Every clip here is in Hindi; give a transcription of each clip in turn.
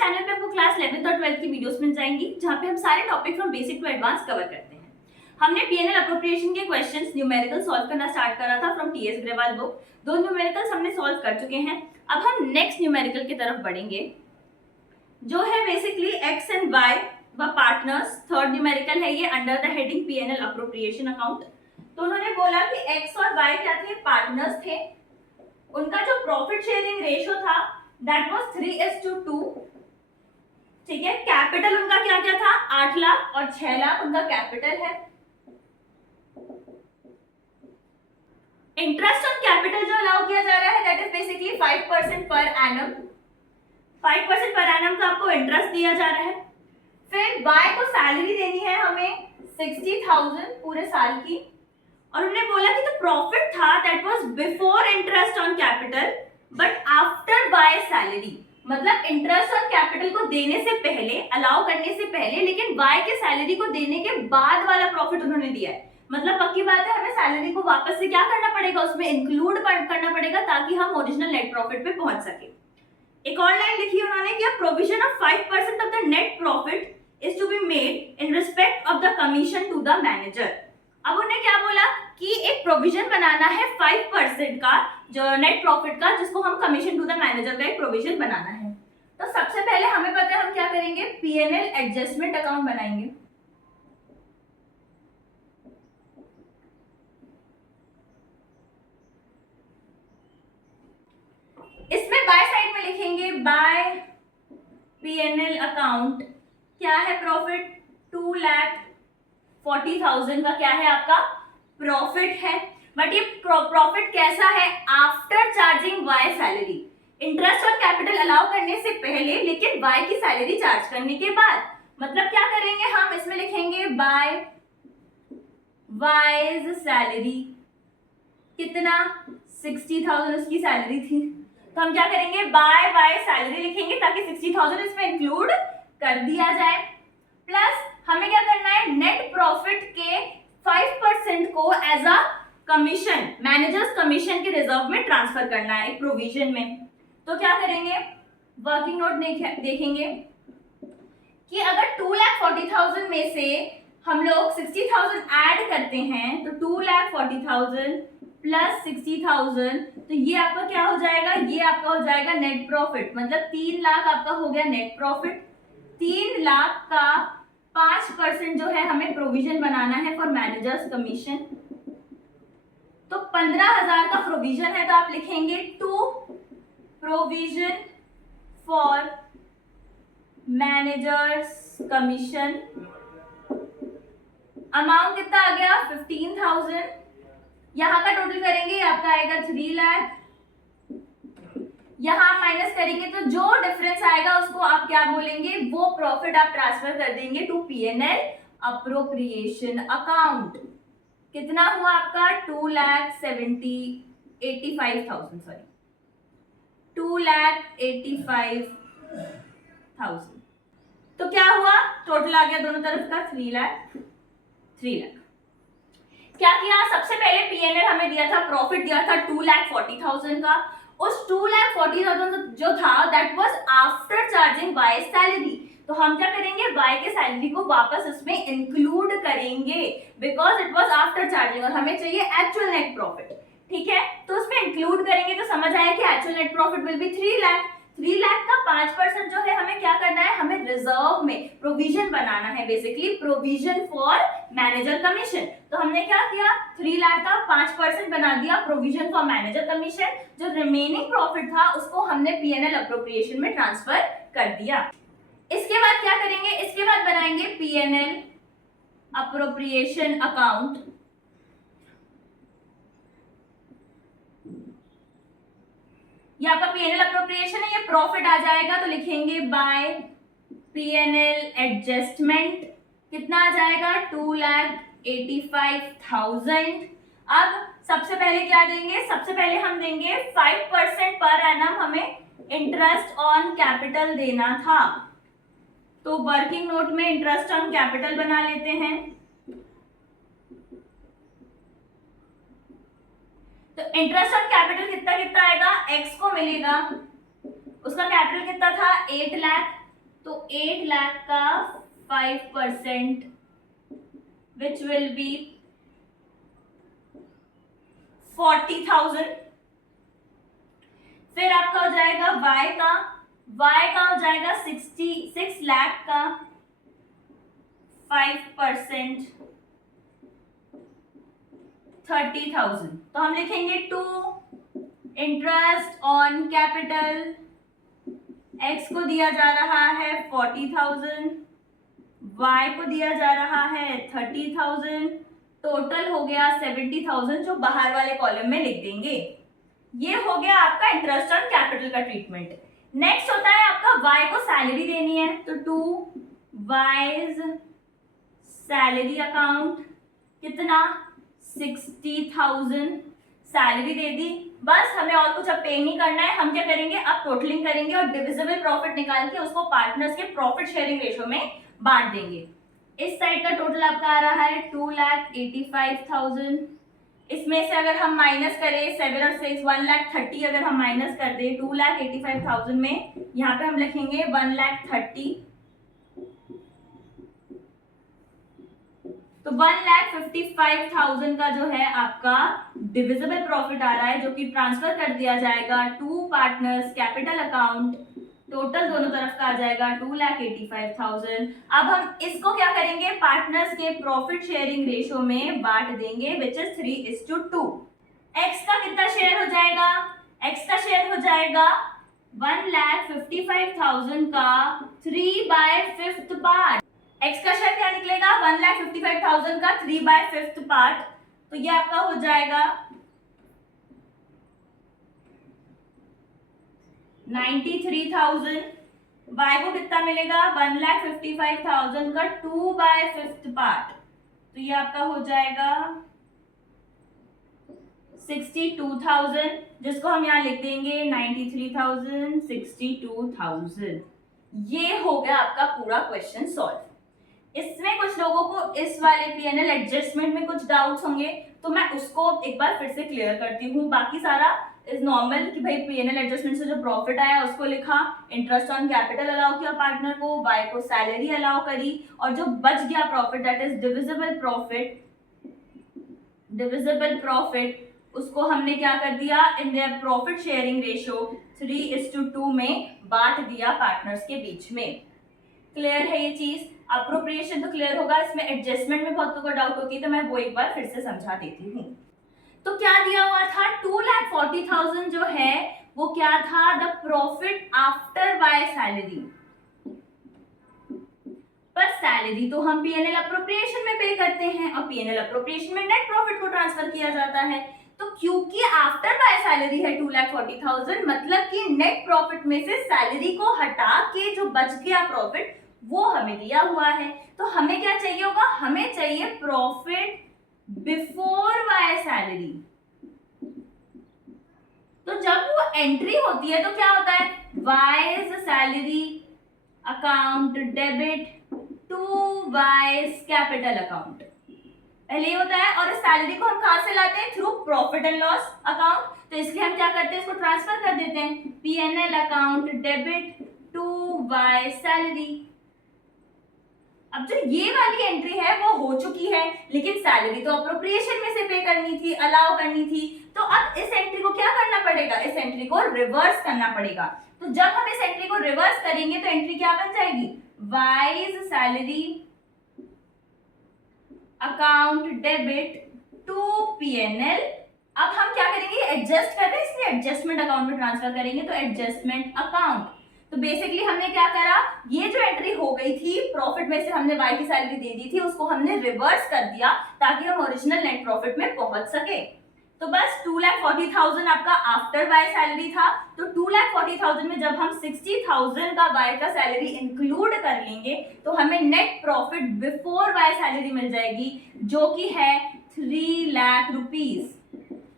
चैनल पे आपको क्लास 11th और 12th की वीडियोस मिल जाएंगी जहां पे हम सारे topic from basic to advance cover करते हैं। हमने पीएनएल अप्रोप्रिएशन के क्वेश्चंस न्यूमेरिकल सॉल्व करना स्टार्ट करा था from TS Agarwal book. 2 numericals हमने सॉल्व कर चुके हैं। अब हम नेक्स्ट न्यूमेरिकल की तरफ बढ़ेंगे जो है बेसिकली एक्स एंड वाई व पार्टनर्स। थर्ड न्यूमेरिकल है ये under the heading PNL appropriation account. तो उन्होंने बोला कि एक्स और वाई क्या थे, पार्टनर्स थे। उनका जो प्रॉफिट शेयरिंग रेशियो था दैट वाज 3:2। ठीक है, कैपिटल उनका क्या क्या था, 8 लाख और 6 लाख उनका कैपिटल है। इंटरेस्ट ऑन कैपिटल जो अलाउ किया जा रहा है that is basically 5% per annum. 5% per annum का आपको इंटरेस्ट दिया जा रहा है। फिर वाई को सैलरी देनी है हमें 60,000 पूरे साल की। और उन्होंने बोला कि जो प्रॉफिट था that was before interest on capital but after Y salary. मतलब इंटरेस्ट ऑन कैपिटल को देने से पहले, अलाउ करने से पहले, लेकिन वाई के सैलरी को देने के बाद वाला प्रॉफिट उन्होंने दिया है। मतलब पक्की बात है, हमें सैलरी को वापस से क्या करना पड़ेगा, उसमें इंक्लूड करना पड़ेगा ताकि हम ओरिजिनल नेट प्रॉफिट पे पहुंच सके। एक और लाइन लिखी उन्होंने कि provision of 5% of the net profit is to be made in respect of the commission to the manager. अब उन्हें क्या बोला कि एक प्रोविजन बनाना है 5% का जो नेट प्रॉफिट का, जिसको हम कमीशन टू द मैनेजर का एक प्रोविजन बनाना है। तो सबसे पहले हमें पता है हम क्या करेंगे, पीएनएल एडजस्टमेंट अकाउंट बनाएंगे। इसमें बाय साइड में लिखेंगे बाय पीएनएल अकाउंट क्या है, प्रॉफिट 2,40,000 का क्या है आपका प्रॉफिट है। बट ये प्रॉफिट कैसा है, after charging Y salary. Interest और कैपिटल अलाउ करने से पहले लेकिन वाई की सैलरी चार्ज करने के बाद। मतलब क्या करेंगे हम, इसमें लिखेंगे बाय वाइज सैलरी कितना, 60,000 उसकी सैलरी थी। तो हम क्या करेंगे, बाय वाई सैलरी लिखेंगे ताकि 60,000 इसमें इंक्लूड कर दिया जाए। प्लस हमें क्या करना है, नेट प्रॉफिट के 5% को as a commission, managers commission के रिजर्व में ट्रांसफर करना है एक प्रोविजन में। तो क्या करेंगे, वर्किंग नोट देखेंगे कि अगर 2,40,000 में से हम लोग 60,000 ऐड करते हैं तो 2,40,000 प्लस 60,000 तो ये आपका क्या हो जाएगा, ये आपका हो जाएगा नेट प्रॉफिट। मतलब 3 लाख आपका हो गया नेट प्रॉफिट। 3 लाख का 5% जो है हमें प्रोविजन बनाना है फॉर मैनेजर्स कमीशन। तो 15,000 का प्रोविजन है तो आप लिखेंगे to provision for managers commission. Amount कितना आ गया, 15,000। यहां का टोटल करेंगे आपका आएगा 3 लाख। यहां माइनस करेंगे तो जो डिफरेंस आएगा उसको आप क्या बोलेंगे, वो प्रॉफिट आप ट्रांसफर कर देंगे टू पीएनएल अप्रोप्रिएशन अकाउंट। कितना हुआ आपका 2,85,000 सॉरी 2,85,000। तो क्या हुआ, टोटल आ गया दोनों तरफ का 3 लाख। क्या किया, सबसे पहले पीएनएल हमें दिया था, प्रॉफिट दिया था 2,40,000 का। उस 2,40,000 जो था that was after charging Y salary. तो हम क्या करेंगे, वाई के सैलरी को वापस उसमें इंक्लूड करेंगे because it was after charging और हमें चाहिए एक्चुअल नेट प्रॉफिट। ठीक है, तो उसमें इंक्लूड करेंगे तो समझ आया कि actual net profit will be 3 lakh. 3 lakh का 5% जो है हमें क्या करना है, हमें रिजर्व में प्रोविजन बनाना है, basically provision for manager commission. तो हमने क्या किया, 3 लाख का 5% बना दिया प्रोविजन फॉर मैनेजर कमीशन। जो रिमेनिंग प्रॉफिट था उसको हमने पीएनएल अप्रोप्रिएशन में ट्रांसफर कर दिया। इसके बाद क्या करेंगे, इसके बाद बनाएंगे पीएनएल अप्रोप्रिएशन अकाउंट। ये आपका पीएनएल अप्रोप्रिएशन है, ये प्रॉफिट आ जाएगा तो लिखेंगे बाय पीएनएल एडजस्टमेंट। कितना आ जाएगा, 2,85,000। अब सबसे पहले क्या देंगे, सबसे पहले हम देंगे 5% पर एनम हमें इंटरेस्ट ऑन कैपिटल देना था। तो वर्किंग नोट में इंटरेस्ट ऑन कैपिटल बना लेते हैं। तो इंटरेस्ट ऑन कैपिटल कितना कितना आएगा, एक्स को मिलेगा, उसका कैपिटल कितना था 8 लाख। तो 8 लाख का 5% विच विल बी 40,000। फिर आपका हो जाएगा y का हो जाएगा 66 लाख का 5% 30,000। तो हम लिखेंगे to interest on capital, x को दिया जा रहा है 40,000, y को दिया जा रहा है 30,000, टोटल हो गया 70,000 जो बाहर वाले कॉलम में लिख देंगे। ये हो गया आपका इंटरेस्ट ऑन कैपिटल का ट्रीटमेंट। नेक्स्ट होता है आपका y को सैलरी देनी है, तो टू वाइज सैलरी अकाउंट कितना 60,000 सैलरी दे दी। बस हमें और कुछ अब पे नहीं करना है। हम क्या करेंगे, अब टोटलिंग करेंगे और डिविजिबल प्रॉफिट निकाल के उसको पार्टनर्स के प्रॉफिट शेयरिंग रेशो में बांट देंगे। इस साइड का टोटल आपका आ रहा है 2,85,000। इसमें से अगर हम माइनस करें 7 और 6 1,30,000 अगर हम माइनस कर दें 2,85,000 में, यहाँ पे हम लिखेंगे 1,30,000। तो 1,55,000 का जो है आपका डिविजिबल प्रॉफिट आ रहा है, जो कि ट्रांसफर कर दिया जाएगा to partners capital account. Total दोनों तरफ का आ जाएगा 2,85,000। अब हम इसको क्या करेंगे, पार्टनर्स के प्रॉफिट शेयरिंग रेशो में बांट देंगे विच इज 3:2। एक्स का कितना शेयर हो जाएगा, एक्स का शेयर हो जाएगा 1,55,000 का 3/5 पार्ट। एक्स का शेयर क्या निकलेगा, 1,55,000 का 3/5 पार्ट। तो ये आपका हो जाएगा 93,000। y को कितना मिलेगा, 1,55,000 का 2/5 पार्ट। तो ये आपका हो जाएगा 62,000, जिसको हम यहाँ लिख देंगे 93,000 62,000। ये हो गया आपका पूरा क्वेश्चन सॉल्व। इसमें कुछ लोगों को इस वाले P&L एडजस्टमेंट में कुछ डाउट्स होंगे, तो मैं उसको एक बार फिर से क्लियर करती हूँ। बाकी सारा इज नॉर्मल कि भाई P&L एडजस्टमेंट से जो प्रॉफिट आया उसको लिखा, इंटरेस्ट ऑन कैपिटल अलाउ किया पार्टनर को, y को सैलरी अलाउ करी, और जो बच गया profit that is divisible profit उसको हमने क्या कर दिया, in their profit sharing ratio 3:2 में बांट दिया पार्टनर्स के बीच में। क्लियर है ये चीज। अप्रोप्रिएशन तो क्लियर होगा, इसमें एडजस्टमेंट में बहुत को डाउट होती है तो मैं वो एक बार फिर से समझा देती हूँ। तो क्या दिया हुआ था, 2,40,000 जो है वो क्या था, the profit after by salary. पर सैलरी तो हम P&L अप्रोप्रिएशन में पे करते हैं और P&L अप्रोप्रिएशन में नेट प्रॉफिट को ट्रांसफर किया जाता है। तो क्योंकि आफ्टर बाय सैलरी है 2,40,000, मतलब कि नेट प्रॉफिट में से सैलरी को हटा के जो बच गया प्रॉफिट वो हमें दिया हुआ है। तो हमें क्या चाहिए होगा, हमें चाहिए प्रॉफिट बिफोर बाय सैलरी। तो जब वो एंट्री होती है तो क्या होता है, Y's salary account debit to Y's capital account, पहले ये होता है। और इस सैलरी को हम कहां से लाते हैं, through profit and loss account. तो इसलिए हम क्या करते हैं, इसको ट्रांसफर कर देते हैं P&L account debit to Y's salary. अब जो ये वाली एंट्री है वो हो चुकी है, लेकिन सैलरी तो अप्रोप्रिएशन में से पे करनी थी, अलाउ करनी थी। तो अब इस एंट्री को क्या करना पड़ेगा, इस एंट्री को रिवर्स करना पड़ेगा। तो जब हम इस एंट्री को रिवर्स करेंगे तो एंट्री क्या बन जाएगी, Y's salary account debit to P&L। अब हम क्या करेंगे, एडजस्ट कर रहे हैं इसलिए एडजस्टमेंट अकाउंट में ट्रांसफर करेंगे, तो एडजस्टमेंट अकाउंट। तो बेसिकली हमने क्या करा, ये जो एंट्री हो गई थी प्रॉफिट में से हमने y की सैलरी दे दी थी, उसको हमने रिवर्स कर दिया ताकि हम ओरिजिनल नेट प्रॉफिट में पहुंच सके। तो बस 2,40,000 आपका आफ्टर बाय सैलरी था। तो 2,40,000 में जब हम 60,000 का बाय का सैलरी इंक्लूड कर लेंगे तो हमें net profit before by salary मिल जाएगी, जो कि है 3 लाख रुपीज।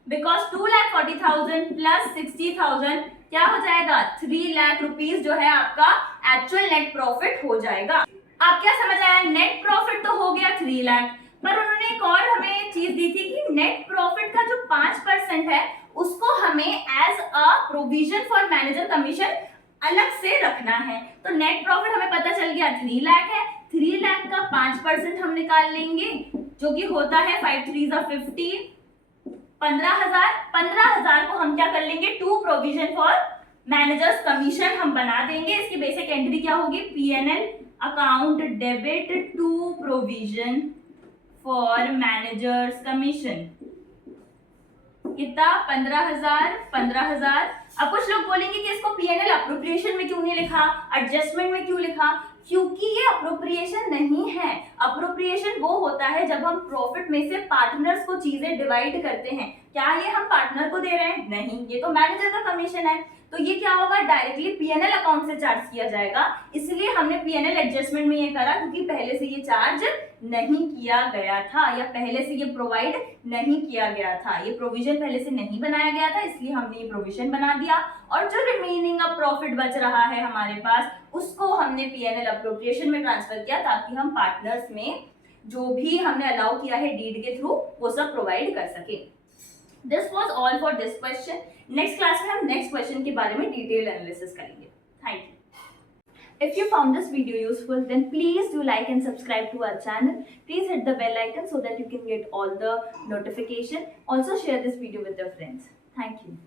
बिकॉज 2,40,000 प्लस 60,000 क्या हो जाएगा, 3 लाख रुपीज जो है आपका एक्चुअल नेट प्रॉफिट हो जाएगा। आप क्या समझ आया, नेट प्रॉफिट तो हो गया 3 लाख, पर उन्होंने एक और हमें चीज दी थी कि नेट प्रॉफिट का जो 5% है उसको हमें as a provision for manager commission अलग से रखना है। तो नेट प्रॉफिट हमें पता चल गया 3 लाख है, 3 लाख का 5% हम निकाल लेंगे जो कि होता है 5 3 15, 15,000। 15,000 को हम क्या कर लेंगे, to provision for managers commission हम बना देंगे। इसकी बेसिक एंट्री क्या होगी, P&L account debit to provision for managers commission. कितना, 15,000, 15,000। अब कुछ लोग बोलेंगे कि इसको P&L अप्रोप्रिएशन में क्यों नहीं लिखा, एडजस्टमेंट में क्यों लिखा, क्योंकि ये अप्रोप्रिएशन नहीं है। अप्रोप्रिएशन वो होता है जब हम प्रॉफिट में से पार्टनर्स को चीजें डिवाइड करते हैं। क्या ये हम पार्टनर को दे रहे हैं, नहीं, ये तो मैनेजर का कमीशन है। तो ये क्या होगा, डायरेक्टली P&L अकाउंट से चार्ज किया जाएगा। इसलिए हमने P&L एडजस्टमेंट में ये करा क्योंकि पहले से ये चार्ज नहीं किया गया था या पहले से ये प्रोवाइड नहीं किया गया था, ये प्रोविजन पहले से नहीं बनाया गया था, इसलिए हमने ये प्रोविजन बना दिया। और जो रिमेनिंग अब प्रॉफिट बच रहा है हमारे पास, उसको हमने P&L अप्रोप्रिएशन में ट्रांसफर किया ताकि हम पार्टनर्स में जो भी हमने अलाउ किया है डीड के थ्रू वो सब प्रोवाइड कर सके। This was all for this question. Next class में हम नेक्स्ट क्वेश्चन के बारे में डिटेल एनालिसिस करेंगे। Thank you. If you found this video useful, then please do like and subscribe to our channel. Please hit the bell icon so that you can get all the notification. Also share this video with your friends. Thank you.